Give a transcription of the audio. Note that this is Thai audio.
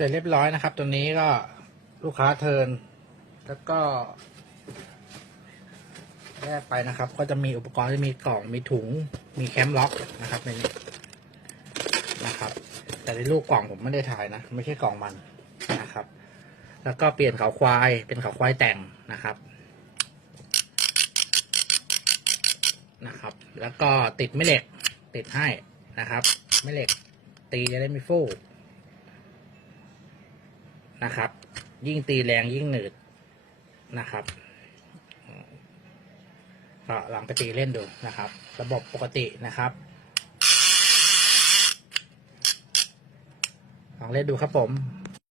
ร็จเรียบร้อยนะครับ ตัวนี้ก็ลูกค้าเทิน แล้วก็แยกไปนะครับ ก็จะมีอุปกรณ์ที่มีกล่องมีถุง มีแคมล็อกนะครับในนี้นะครับ แต่ในลูกกล่องผมไม่ได้ถ่ายนะ ไม่ใช่กล่องมันนะครับ แล้วก็เปลี่ยนเขาควายเป็นเขาควายแต่งนะครับนะครับ แล้วก็ติดแม่เหล็กติดให้นะครับแม่เหล็กตีจะได้ไม่ฟู นะครับ ยิ่งตีแรงยิ่งหนืดนะครับก็ลองไปตีเล่นดูนะครับ ระบบปกตินะครับลองเล่นดูครับผม